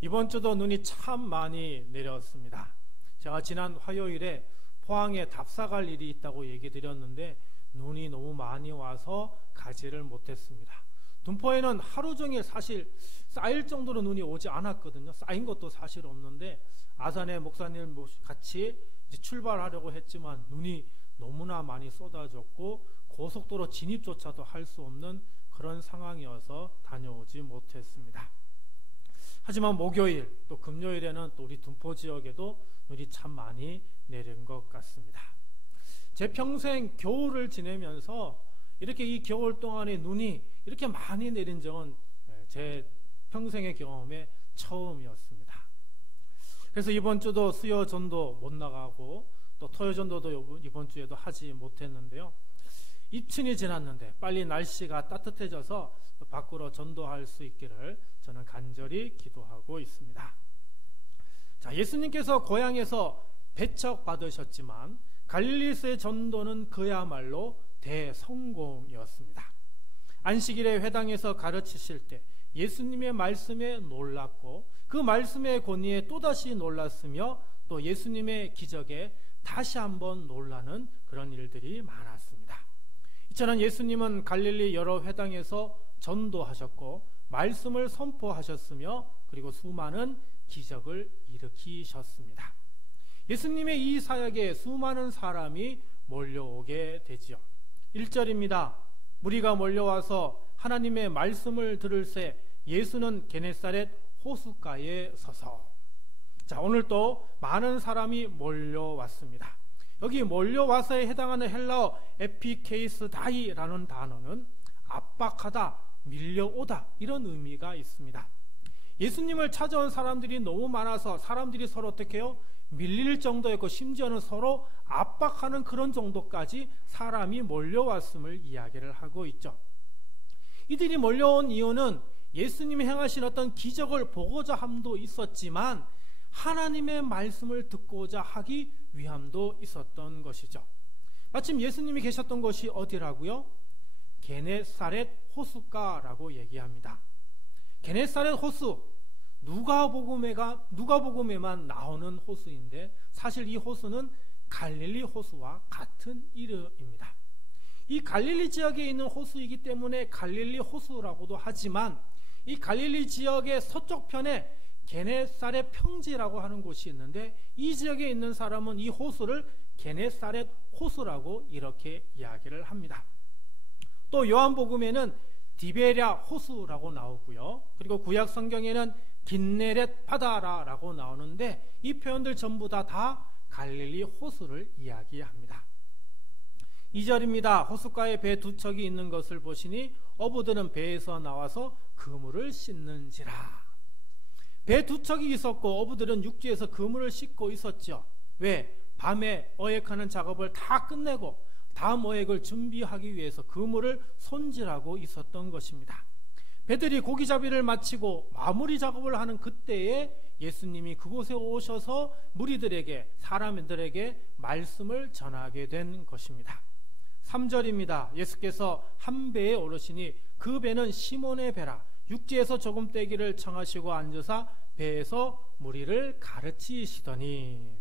이번 주도 눈이 참 많이 내렸습니다. 제가 지난 화요일에 포항에 답사갈 일이 있다고 얘기 드렸는데 눈이 너무 많이 와서 가지를 못했습니다. 둔포에는 하루 종일 사실 쌓일 정도로 눈이 오지 않았거든요. 쌓인 것도 사실 없는데 아산의 목사님 같이 이제 출발하려고 했지만 눈이 너무나 많이 쏟아졌고 고속도로 진입조차도 할 수 없는 그런 상황이어서 다녀오지 못했습니다. 하지만 목요일 또 금요일에는 또 우리 둔포 지역에도 눈이 참 많이 내린 것 같습니다. 제 평생 겨울을 지내면서 이렇게 이 겨울 동안에 눈이 이렇게 많이 내린 적은 제 평생의 경험에 처음이었습니다. 그래서 이번 주도 수요 전도 못 나가고 또 토요 전도도 이번 주에도 하지 못했는데요. 입춘이 지났는데 빨리 날씨가 따뜻해져서 밖으로 전도할 수 있기를 저는 간절히 기도하고 있습니다. 자, 예수님께서 고향에서 배척받으셨지만 갈릴리에서의 전도는 그야말로 대성공이었습니다. 안식일에 회당에서 가르치실 때 예수님의 말씀에 놀랐고 그 말씀의 권위에 또다시 놀랐으며 또 예수님의 기적에 다시 한번 놀라는 그런 일들이 많았습니다. 이처럼 예수님은 갈릴리 여러 회당에서 전도하셨고 말씀을 선포하셨으며 그리고 수많은 기적을 일으키셨습니다. 예수님의 이 사역에 수많은 사람이 몰려오게 되지요. 1절입니다. 무리가 몰려와서 하나님의 말씀을 들을새 예수는 게네사렛 호숫가에 서서. 자, 오늘 또 많은 사람이 몰려왔습니다. 여기 몰려와서에 해당하는 헬라어 에피케이스 다이라는 단어는 압박하다, 밀려오다 이런 의미가 있습니다. 예수님을 찾아온 사람들이 너무 많아서 사람들이 서로 어떻게 해요? 밀릴 정도였고 심지어는 서로 압박하는 그런 정도까지 사람이 몰려왔음을 이야기를 하고 있죠. 이들이 몰려온 이유는 예수님이 행하신 어떤 기적을 보고자 함도 있었지만 하나님의 말씀을 듣고자 하기 위함도 있었던 것이죠. 마침 예수님이 계셨던 곳이 어디라고요? 게네사렛 호숫가라고 얘기합니다. 게네사렛 호수, 누가복음에만 나오는 호수인데 사실 이 호수는 갈릴리 호수와 같은 이름입니다. 이 갈릴리 지역에 있는 호수이기 때문에 갈릴리 호수라고도 하지만 이 갈릴리 지역의 서쪽 편에 게네사렛 평지라고 하는 곳이 있는데 이 지역에 있는 사람은 이 호수를 게네사렛 호수라고 이렇게 이야기를 합니다. 또 요한복음에는 디베랴 호수라고 나오고요. 그리고 구약 성경에는 긴네렛 바다라고 나오는데 이 표현들 전부 다 갈릴리 호수를 이야기합니다. 2절입니다. 호숫가에 배 두 척이 있는 것을 보시니 어부들은 배에서 나와서 그물을 씻는지라. 배 두 척이 있었고 어부들은 육지에서 그물을 씻고 있었죠. 왜? 밤에 어획하는 작업을 다 끝내고 다음 어획을 준비하기 위해서 그물을 손질하고 있었던 것입니다. 배들이 고기잡이를 마치고 마무리 작업을 하는 그때에 예수님이 그곳에 오셔서 무리들에게, 사람들에게 말씀을 전하게 된 것입니다. 3절입니다. 예수께서 한 배에 오르시니 그 배는 시몬의 배라. 육지에서 조금 떼기를 청하시고 앉으사 배에서 무리를 가르치시더니.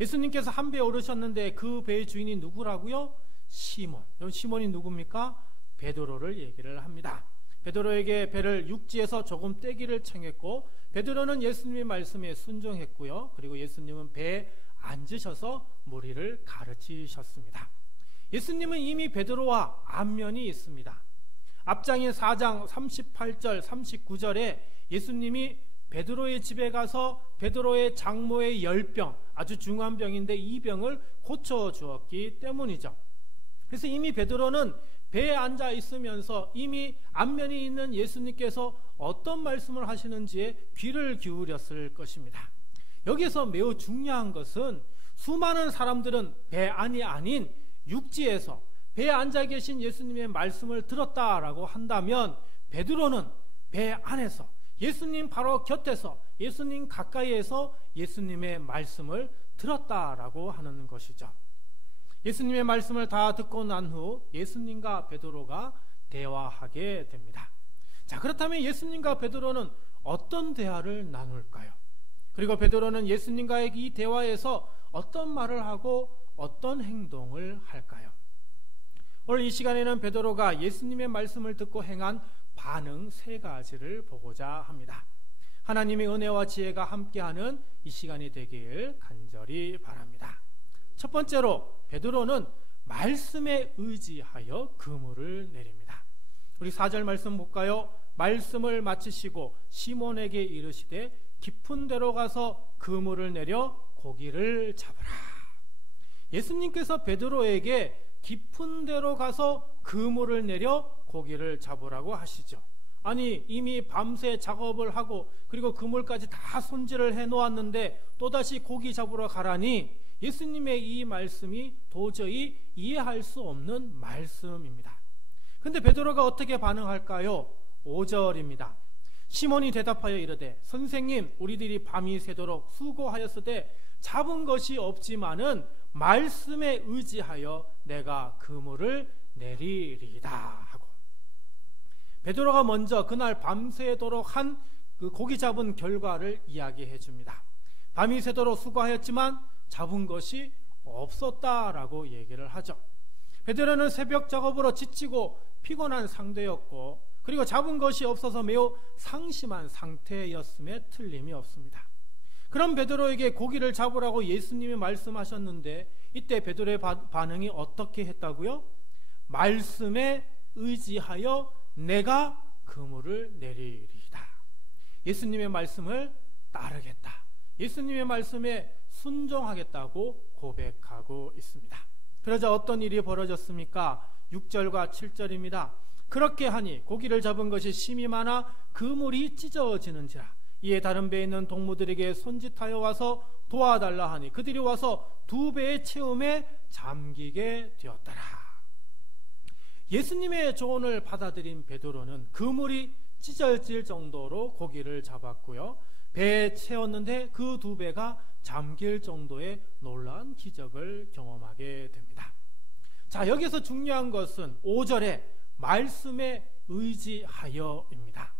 예수님께서 한 배에 오르셨는데 그 배의 주인이 누구라고요? 시몬. 여러분, 시몬이 누굽니까? 베드로를 얘기를 합니다. 베드로에게 배를 육지에서 조금 떼기를 청했고 베드로는 예수님의 말씀에 순종했고요. 그리고 예수님은 배에 앉으셔서 무리를 가르치셨습니다. 예수님은 이미 베드로와 안면이 있습니다. 앞장인 4장 38절 39절에 예수님이 베드로의 집에 가서 베드로의 장모의 열병, 아주 중한 병인데 이 병을 고쳐주었기 때문이죠. 그래서 이미 베드로는 배에 앉아 있으면서 이미 안면이 있는 예수님께서 어떤 말씀을 하시는지에 귀를 기울였을 것입니다. 여기서 매우 중요한 것은 수많은 사람들은 배 안이 아닌 육지에서 배에 앉아 계신 예수님의 말씀을 들었다라고 한다면 베드로는 배 안에서 예수님 바로 곁에서 예수님 가까이에서 예수님의 말씀을 들었다라고 하는 것이죠. 예수님의 말씀을 다 듣고 난 후 예수님과 베드로가 대화하게 됩니다. 자, 그렇다면 예수님과 베드로는 어떤 대화를 나눌까요? 그리고 베드로는 예수님과의 이 대화에서 어떤 말을 하고 어떤 행동을 할까요? 오늘 이 시간에는 베드로가 예수님의 말씀을 듣고 행한 반응 3가지를 보고자 합니다. 하나님의 은혜와 지혜가 함께하는 이 시간이 되길 간절히 바랍니다. 첫 번째로 베드로는 말씀에 의지하여 그물을 내립니다. 우리 4절 말씀 볼까요? 말씀을 마치시고 시몬에게 이르시되 깊은 데로 가서 그물을 내려 고기를 잡으라. 예수님께서 베드로에게 깊은 데로 가서 그물을 내려 고기를 잡으라고 하시죠. 아니, 이미 밤새 작업을 하고 그리고 그물까지 다 손질을 해놓았는데 또다시 고기 잡으러 가라니 예수님의 이 말씀이 도저히 이해할 수 없는 말씀입니다. 근데 베드로가 어떻게 반응할까요? 5절입니다. 시몬이 대답하여 이르되 선생님, 우리들이 밤이 새도록 수고하였으되 잡은 것이 없지만은 말씀에 의지하여 내가 그물을 내리리이다 하고, 베드로가 먼저 그날 밤새도록 한 그 고기 잡은 결과를 이야기해 줍니다. 밤이 새도록 수고하였지만 잡은 것이 없었다라고 얘기를 하죠. 베드로는 새벽 작업으로 지치고 피곤한 상태였고 그리고 잡은 것이 없어서 매우 상심한 상태였음에 틀림이 없습니다. 그럼 베드로에게 고기를 잡으라고 예수님이 말씀하셨는데 이때 베드로의 반응이 어떻게 했다고요? 말씀에 의지하여 내가 그물을 내리리이다. 예수님의 말씀을 따르겠다. 예수님의 말씀에 순종하겠다고 고백하고 있습니다. 그러자 어떤 일이 벌어졌습니까? 6절과 7절입니다. 그렇게 하니 고기를 잡은 것이 심이 많아 그물이 찢어지는지라. 이에 다른 배에 있는 동무들에게 손짓하여 와서 도와달라 하니 그들이 와서 2배의 채움에 잠기게 되었더라. 예수님의 조언을 받아들인 베드로는 그물이 찢어질 정도로 고기를 잡았고요, 배에 채웠는데 그 2배가 잠길 정도의 놀라운 기적을 경험하게 됩니다. 자, 여기서 중요한 것은 5절에 말씀에 의지하여입니다.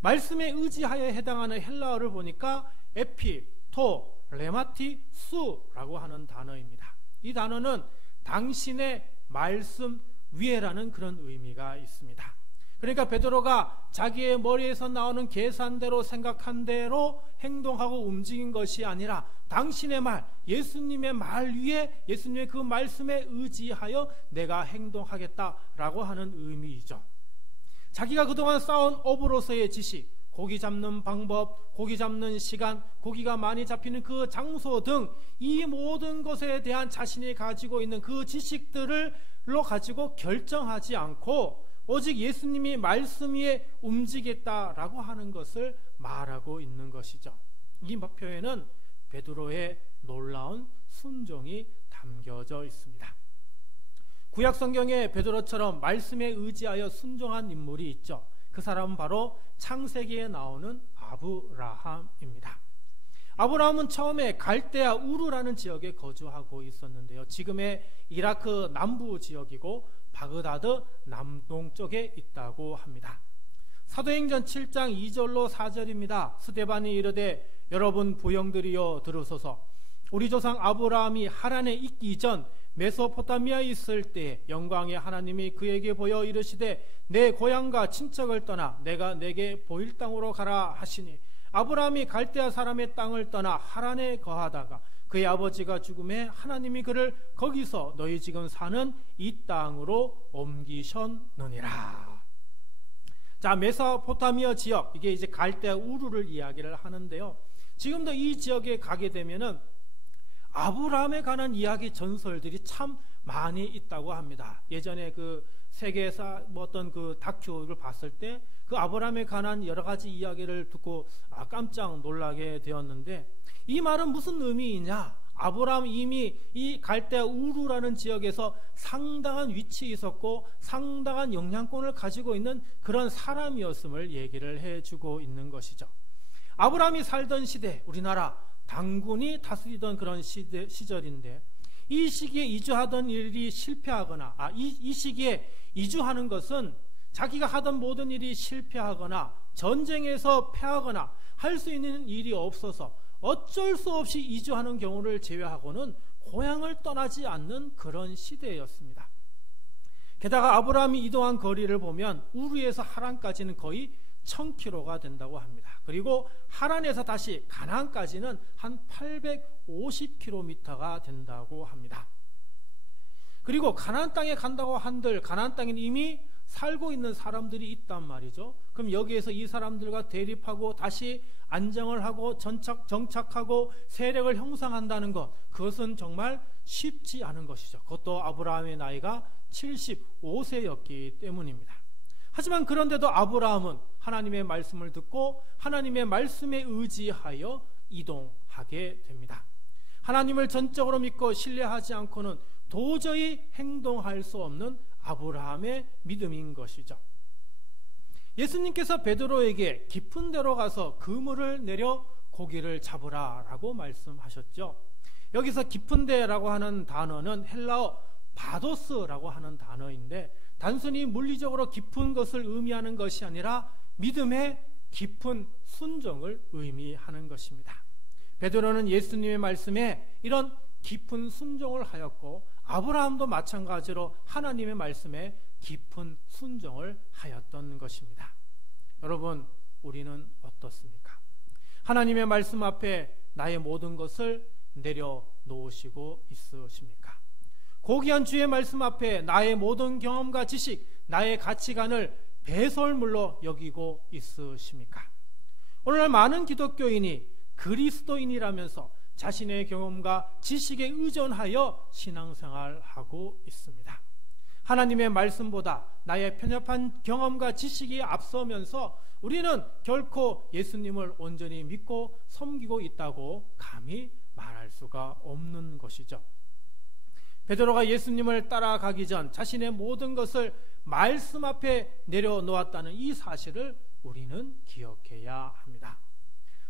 말씀에 의지하여에 해당하는 헬라어를 보니까 에피, 토, 레마티, 수라고 하는 단어입니다. 이 단어는 당신의 말씀 위에라는 그런 의미가 있습니다. 그러니까 베드로가 자기의 머리에서 나오는 계산대로 생각한 대로 행동하고 움직인 것이 아니라 당신의 말, 예수님의 말 위에 예수님의 그 말씀에 의지하여 내가 행동하겠다라고 하는 의미이죠. 자기가 그동안 쌓은 업으로서의 지식, 고기 잡는 방법, 고기 잡는 시간, 고기가 많이 잡히는 그 장소 등 이 모든 것에 대한 자신이 가지고 있는 그 지식들로 가지고 결정하지 않고 오직 예수님이 말씀 위에 움직였다라고 하는 것을 말하고 있는 것이죠. 이 표현은 베드로의 놀라운 순종이 담겨져 있습니다. 구약 성경에 베드로처럼 말씀에 의지하여 순종한 인물이 있죠. 그 사람은 바로 창세기에 나오는 아브라함입니다. 아브라함은 처음에 갈대아 우르라는 지역에 거주하고 있었는데요, 지금의 이라크 남부 지역이고 바그다드 남동쪽에 있다고 합니다. 사도행전 7장 2절로 4절입니다. 스데반이 이르되 여러분 부형들이여 들으소서. 우리 조상 아브라함이 하란에 있기 전 메소포타미아에 있을 때 영광의 하나님이 그에게 보여 이르시되 내 고향과 친척을 떠나 내가 내게 보일 땅으로 가라 하시니 아브라함이 갈대아 사람의 땅을 떠나 하란에 거하다가 그의 아버지가 죽음에 하나님이 그를 거기서 너희 지금 사는 이 땅으로 옮기셨느니라. 자, 메소포타미아 지역, 이게 이제 갈대아 우르를 이야기를 하는데요, 지금도 이 지역에 가게 되면은 아브라함에 관한 이야기 전설들이 참 많이 있다고 합니다. 예전에 그 세계에서 어떤 그 다큐를 봤을 때 그 아브라함에 관한 여러 가지 이야기를 듣고 깜짝 놀라게 되었는데, 이 말은 무슨 의미이냐? 아브라함 이미 이 갈대아 우르라는 지역에서 상당한 위치에 있었고 상당한 영향권을 가지고 있는 그런 사람이었음을 얘기를 해주고 있는 것이죠. 아브라함이 살던 시대, 우리나라 당군이 다스리던 그런 시절인데 이 시기에 이주하던 일이 실패하거나 이 시기에 이주하는 것은 자기가 하던 모든 일이 실패하거나 전쟁에서 패하거나 할 수 있는 일이 없어서 어쩔 수 없이 이주하는 경우를 제외하고는 고향을 떠나지 않는 그런 시대였습니다. 게다가 아브라함이 이동한 거리를 보면 우르에서 하란까지는 거의 1000km가 된다고 합니다. 그리고 하란에서 다시 가나안까지는 한 850km가 된다고 합니다. 그리고 가나안 땅에 간다고 한들 가나안 땅엔 이미 살고 있는 사람들이 있단 말이죠. 그럼 여기에서 이 사람들과 대립하고 다시 안정을 하고 정착하고 세력을 형성한다는 것, 그것은 정말 쉽지 않은 것이죠. 그것도 아브라함의 나이가 75세였기 때문입니다. 하지만 그런데도 아브라함은 하나님의 말씀을 듣고 하나님의 말씀에 의지하여 이동하게 됩니다. 하나님을 전적으로 믿고 신뢰하지 않고는 도저히 행동할 수 없는 아브라함의 믿음인 것이죠. 예수님께서 베드로에게 깊은 데로 가서 그물을 내려 고기를 잡으라라고 말씀하셨죠. 여기서 깊은 데라고 하는 단어는 헬라어 바도스라고 하는 단어인데 단순히 물리적으로 깊은 것을 의미하는 것이 아니라 믿음의 깊은 순종을 의미하는 것입니다. 베드로는 예수님의 말씀에 이런 깊은 순종을 하였고 아브라함도 마찬가지로 하나님의 말씀에 깊은 순종을 하였던 것입니다. 여러분, 우리는 어떻습니까? 하나님의 말씀 앞에 나의 모든 것을 내려놓으시고 있으십니까? 고귀한 주의 말씀 앞에 나의 모든 경험과 지식, 나의 가치관을 배설물로 여기고 있으십니까? 오늘날 많은 기독교인이 그리스도인이라면서 자신의 경험과 지식에 의존하여 신앙생활하고 있습니다. 하나님의 말씀보다 나의 편협한 경험과 지식이 앞서면서 우리는 결코 예수님을 온전히 믿고 섬기고 있다고 감히 말할 수가 없는 것이죠. 베드로가 예수님을 따라가기 전 자신의 모든 것을 말씀 앞에 내려놓았다는 이 사실을 우리는 기억해야 합니다.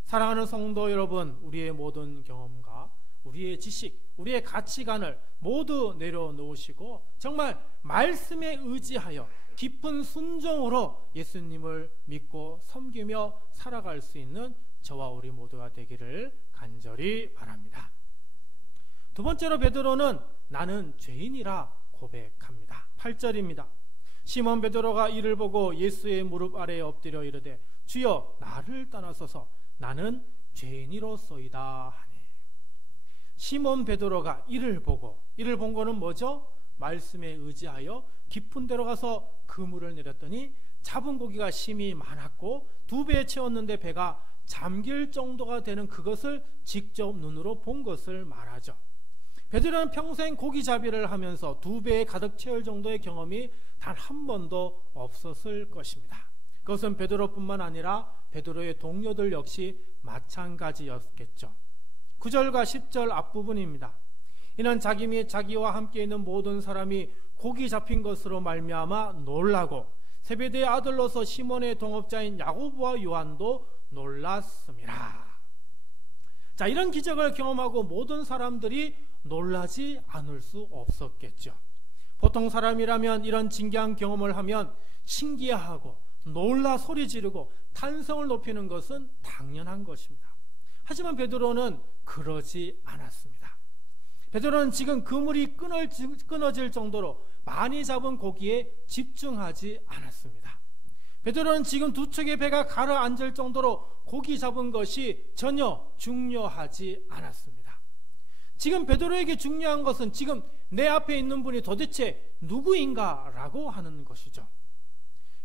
사랑하는 성도 여러분, 우리의 모든 경험과 우리의 지식, 우리의 가치관을 모두 내려놓으시고 정말 말씀에 의지하여 깊은 순종으로 예수님을 믿고 섬기며 살아갈 수 있는 저와 우리 모두가 되기를 간절히 바랍니다. 두 번째로 베드로는 나는 죄인이라 고백합니다. 8절입니다. 시몬 베드로가 이를 보고 예수의 무릎 아래에 엎드려 이르되 주여 나를 떠나소서 나는 죄인이로소이다 하니. 시몬 베드로가 이를 본 거는 뭐죠? 말씀에 의지하여 깊은 데로 가서 그물을 내렸더니 잡은 고기가 심히 많았고 2배에 채웠는데 배가 잠길 정도가 되는 그것을 직접 눈으로 본 것을 말하죠. 베드로는 평생 고기잡이를 하면서 2배에 가득 채울 정도의 경험이 단 한 번도 없었을 것입니다. 그것은 베드로뿐만 아니라 베드로의 동료들 역시 마찬가지였겠죠. 9절과 10절 앞부분입니다. 이는 자기 및 자기와 함께 있는 모든 사람이 고기 잡힌 것으로 말미암아 놀라고 세베대의 아들로서 시몬의 동업자인 야고보와 요한도 놀랐음이라. 자, 이런 기적을 경험하고 모든 사람들이 놀라지 않을 수 없었겠죠. 보통 사람이라면 이런 진기한 경험을 하면 신기해하고 놀라 소리 지르고 탄성을 높이는 것은 당연한 것입니다. 하지만 베드로는 그러지 않았습니다. 베드로는 지금 그물이 끊어질 정도로 많이 잡은 고기에 집중하지 않았습니다. 베드로는 지금 두 척의 배가 가라앉을 정도로 고기 잡은 것이 전혀 중요하지 않았습니다. 지금 베드로에게 중요한 것은 지금 내 앞에 있는 분이 도대체 누구인가라고 하는 것이죠.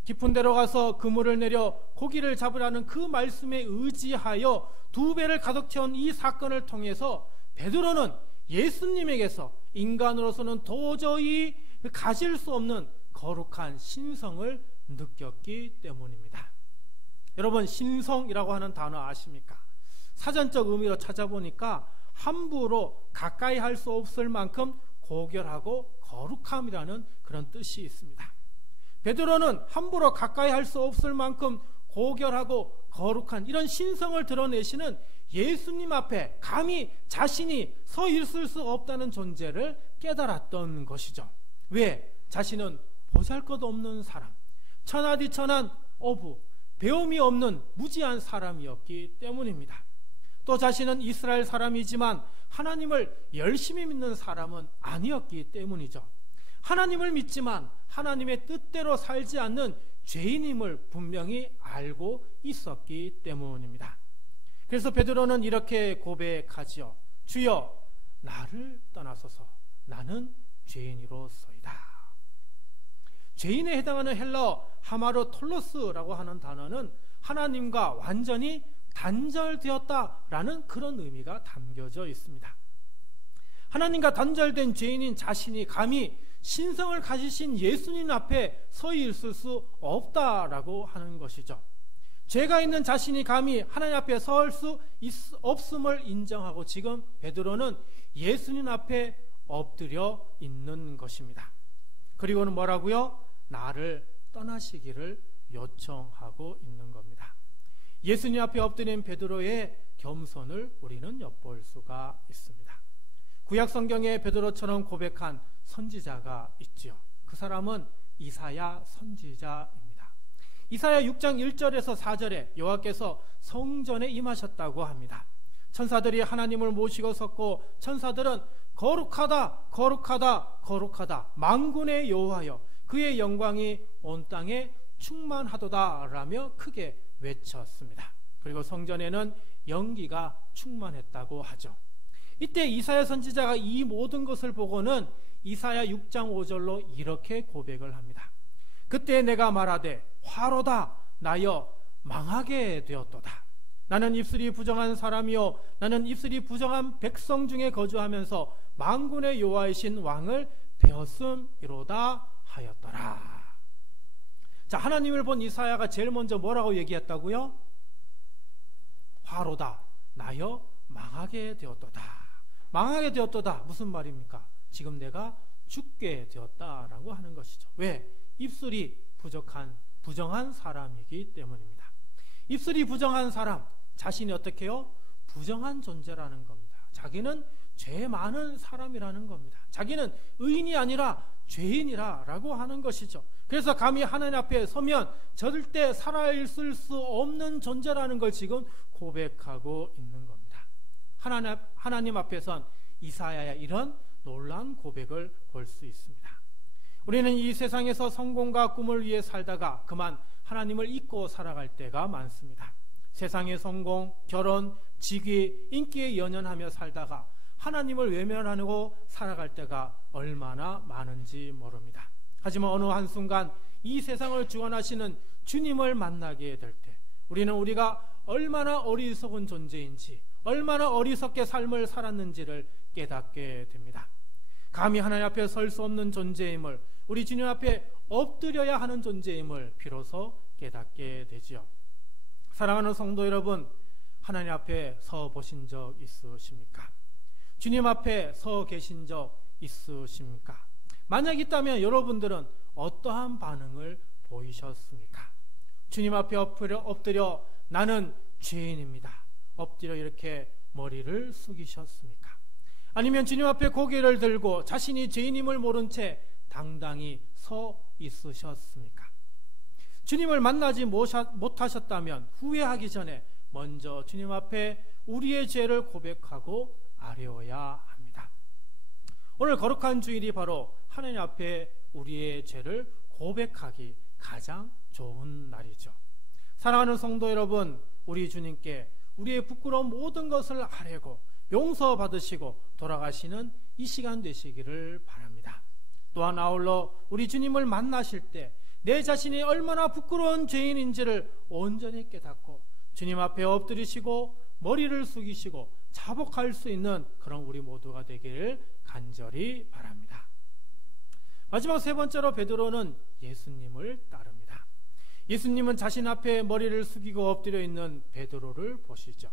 깊은 데로 가서 그물을 내려 고기를 잡으라는 그 말씀에 의지하여 2배를 가득 채운 이 사건을 통해서 베드로는 예수님에게서 인간으로서는 도저히 가질 수 없는 거룩한 신성을 느꼈기 때문입니다. 여러분, 신성이라고 하는 단어 아십니까? 사전적 의미로 찾아보니까 함부로 가까이 할 수 없을 만큼 고결하고 거룩함이라는 그런 뜻이 있습니다. 베드로는 함부로 가까이 할 수 없을 만큼 고결하고 거룩한 이런 신성을 드러내시는 예수님 앞에 감히 자신이 서 있을 수 없다는 존재를 깨달았던 것이죠. 왜? 자신은 보잘것없는 사람, 천하디천한 어부, 배움이 없는 무지한 사람이었기 때문입니다. 또 자신은 이스라엘 사람이지만 하나님을 열심히 믿는 사람은 아니었기 때문이죠. 하나님을 믿지만 하나님의 뜻대로 살지 않는 죄인임을 분명히 알고 있었기 때문입니다. 그래서 베드로는 이렇게 고백하지요. 주여, 나를 떠나소서. 나는 죄인이로소이다. 죄인에 해당하는 헬라어 하마르톨로스라고 하는 단어는 하나님과 완전히 단절되었다라는 그런 의미가 담겨져 있습니다. 하나님과 단절된 죄인인 자신이 감히 신성을 가지신 예수님 앞에 서 있을 수 없다라고 하는 것이죠. 죄가 있는 자신이 감히 하나님 앞에 설 수 없음을 인정하고 지금 베드로는 예수님 앞에 엎드려 있는 것입니다. 그리고는 뭐라고요? 나를 떠나시기를 요청하고 있는 겁니다. 예수님 앞에 엎드린 베드로의 겸손을 우리는 엿볼 수가 있습니다. 구약 성경에 베드로처럼 고백한 선지자가 있지요. 그 사람은 이사야 선지자입니다. 이사야 6장 1절에서 4절에 여호와께서 성전에 임하셨다고 합니다. 천사들이 하나님을 모시고 섰고 천사들은 거룩하다 거룩하다 거룩하다 만군의 여호와여 그의 영광이 온 땅에 충만하도다 라며 크게 외쳤습니다. 그리고 성전에는 연기가 충만했다고 하죠. 이때 이사야 선지자가 이 모든 것을 보고는 이사야 6장 5절로 이렇게 고백을 합니다. 그때 내가 말하되 화로다 나여 망하게 되었도다. 나는 입술이 부정한 사람이요 나는 입술이 부정한 백성 중에 거주하면서 만군의 여호와이신 왕을 배었음이로다 하였더라. 자, 하나님을 본 이사야가 제일 먼저 뭐라고 얘기했다고요? 화로다 나여 망하게 되었도다. 망하게 되었도다 무슨 말입니까? 지금 내가 죽게 되었다라고 하는 것이죠. 왜? 입술이 부정한 사람이기 때문입니다. 입술이 부정한 사람, 자신이 어떻게 해요? 부정한 존재라는 겁니다. 자기는 죄 많은 사람이라는 겁니다. 자기는 의인이 아니라 죄인이라고 하는 것이죠. 그래서 감히 하나님 앞에 서면 절대 살아있을 수 없는 존재라는 걸 지금 고백하고 있는 겁니다. 하나님 앞에선 이사야의 이런 놀라운 고백을 볼 수 있습니다. 우리는 이 세상에서 성공과 꿈을 위해 살다가 그만 하나님을 잊고 살아갈 때가 많습니다. 세상의 성공, 결혼, 직위, 인기에 연연하며 살다가 하나님을 외면하고 살아갈 때가 얼마나 많은지 모릅니다. 하지만 어느 한순간 이 세상을 주관하시는 주님을 만나게 될 때 우리는 우리가 얼마나 어리석은 존재인지 얼마나 어리석게 삶을 살았는지를 깨닫게 됩니다. 감히 하나님 앞에 설 수 없는 존재임을 우리 주님 앞에 엎드려야 하는 존재임을 비로소 깨닫게 되지요. 사랑하는 성도 여러분, 하나님 앞에 서 보신 적 있으십니까? 주님 앞에 서 계신 적 있으십니까? 만약 있다면 여러분들은 어떠한 반응을 보이셨습니까? 주님 앞에 엎드려 나는 죄인입니다. 엎드려 이렇게 머리를 숙이셨습니까? 아니면 주님 앞에 고개를 들고 자신이 죄인임을 모른 채 당당히 서 있으셨습니까? 주님을 만나지 못하셨다면 후회하기 전에 먼저 주님 앞에 우리의 죄를 고백하고 아뢰어야 합니다. 오늘 거룩한 주일이 바로 하나님 앞에 우리의 죄를 고백하기 가장 좋은 날이죠. 사랑하는 성도 여러분, 우리 주님께 우리의 부끄러운 모든 것을 아뢰고 용서받으시고 돌아가시는 이 시간 되시기를 바랍니다. 또한 아울러 우리 주님을 만나실 때 내 자신이 얼마나 부끄러운 죄인인지를 온전히 깨닫고 주님 앞에 엎드리시고 머리를 숙이시고 자복할 수 있는 그런 우리 모두가 되기를 간절히 바랍니다. 마지막 세 번째로 베드로는 예수님을 따릅니다. 예수님은 자신 앞에 머리를 숙이고 엎드려 있는 베드로를 보시죠.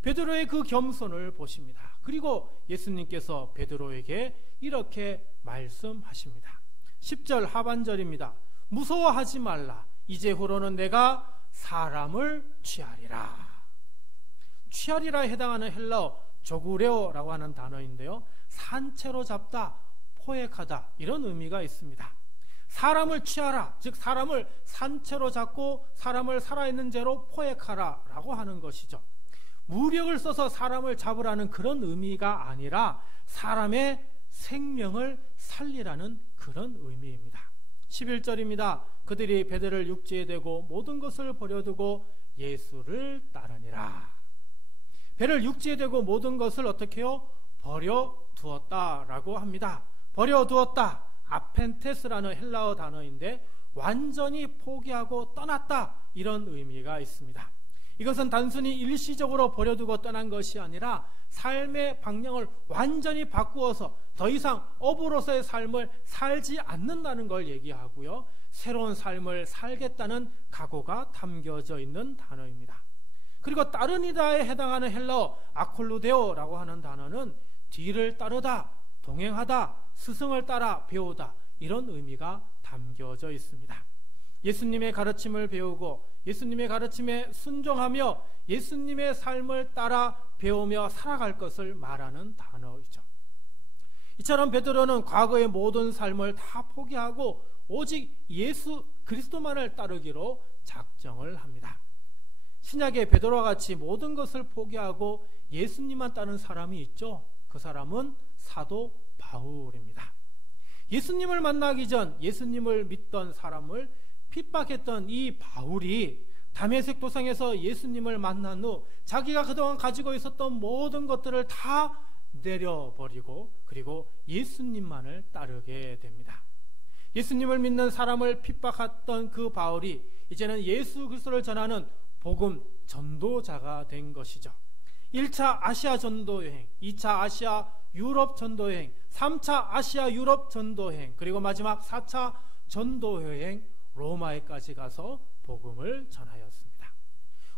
베드로의 그 겸손을 보십니다. 그리고 예수님께서 베드로에게 이렇게 말씀하십니다. 10절 하반절입니다. 무서워하지 말라. 이제후로는 내가 사람을 취하리라. 취하리라에 해당하는 헬라어 조구레오라고 하는 단어인데요, 산채로 잡다, 포획하다 이런 의미가 있습니다. 사람을 취하라, 즉 사람을 산채로 잡고 사람을 살아있는 죄로 포획하라 라고 하는 것이죠. 무력을 써서 사람을 잡으라는 그런 의미가 아니라 사람의 생명을 살리라는 그런 의미입니다. 11절입니다. 그들이 베드로를 육지에 대고 모든 것을 버려두고 예수를 따르니라. 배를 육지에 대고 모든 것을 어떻게 해요? 버려두었다라고 합니다. 버려두었다, 아펜테스라는 헬라어 단어인데 완전히 포기하고 떠났다, 이런 의미가 있습니다. 이것은 단순히 일시적으로 버려두고 떠난 것이 아니라 삶의 방향을 완전히 바꾸어서 더 이상 어부로서의 삶을 살지 않는다는 걸 얘기하고요, 새로운 삶을 살겠다는 각오가 담겨져 있는 단어입니다. 그리고 따르니다에 해당하는 헬라어 아콜루데오라고 하는 단어는 뒤를 따르다, 동행하다, 스승을 따라 배우다, 이런 의미가 담겨져 있습니다. 예수님의 가르침을 배우고 예수님의 가르침에 순종하며 예수님의 삶을 따라 배우며 살아갈 것을 말하는 단어이죠. 이처럼 베드로는 과거의 모든 삶을 다 포기하고 오직 예수 그리스도만을 따르기로 작정을 합니다. 신약의 베드로와 같이 모든 것을 포기하고 예수님만 따르는 사람이 있죠. 그 사람은 사도 바울입니다. 예수님을 만나기 전 예수님을 믿던 사람을 핍박했던 이 바울이 다메섹 도상에서 예수님을 만난 후 자기가 그동안 가지고 있었던 모든 것들을 다 내려버리고 그리고 예수님만을 따르게 됩니다. 예수님을 믿는 사람을 핍박했던 그 바울이 이제는 예수 그리스도를 전하는 복음 전도자가 된 것이죠. 1차 아시아 전도여행, 2차 아시아 유럽 전도여행, 3차 아시아 유럽 전도여행, 그리고 마지막 4차 전도여행 로마에까지 가서 복음을 전하였습니다.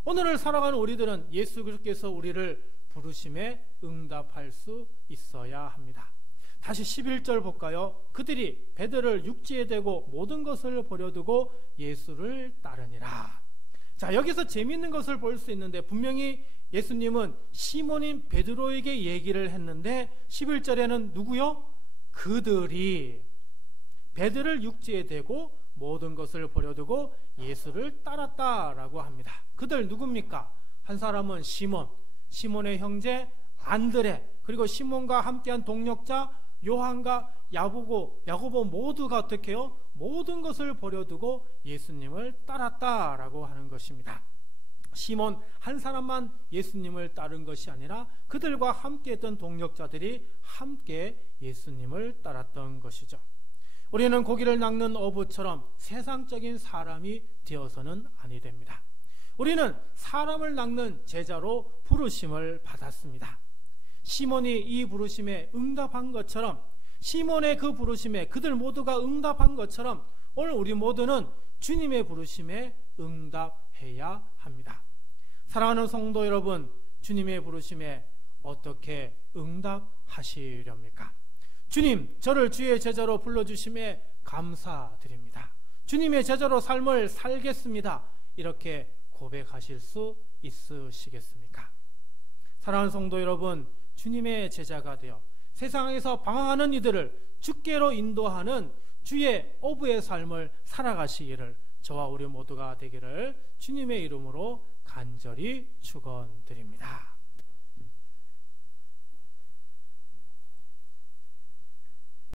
오늘을 살아가는 우리들은 예수 그리스도께서 우리를 부르심에 응답할 수 있어야 합니다. 다시 11절 볼까요? 그들이 베드로를 육지에 대고 모든 것을 버려두고 예수를 따르니라. 자, 여기서 재미있는 것을 볼 수 있는데 분명히 예수님은 시몬인 베드로에게 얘기를 했는데 11절에는 누구요? 그들이 베드로를 육지에 대고 모든 것을 버려두고 예수를 따랐다라고 합니다. 그들 누굽니까? 한 사람은 시몬, 시몬의 형제 안드레, 그리고 시몬과 함께한 동력자 요한과 야고보 모두가 어떻게 해요? 모든 것을 버려두고 예수님을 따랐다라고 하는 것입니다. 시몬 한 사람만 예수님을 따른 것이 아니라 그들과 함께 했던 동력자들이 함께 예수님을 따랐던 것이죠. 우리는 고기를 낚는 어부처럼 세상적인 사람이 되어서는 아니 됩니다. 우리는 사람을 낚는 제자로 부르심을 받았습니다. 시몬이 이 부르심에 응답한 것처럼, 시몬의 그 부르심에 그들 모두가 응답한 것처럼 오늘 우리 모두는 주님의 부르심에 응답해야 합니다. 사랑하는 성도 여러분, 주님의 부르심에 어떻게 응답하시렵니까? 주님, 저를 주의 제자로 불러주심에 감사드립니다. 주님의 제자로 삶을 살겠습니다. 이렇게 고백하실 수 있으시겠습니까? 사랑하는 성도 여러분, 주님의 제자가 되어 세상에서 방황하는 이들을 주께로 인도하는 주의 어부의 삶을 살아가시기를 저와 우리 모두가 되기를 주님의 이름으로 간절히 축원드립니다.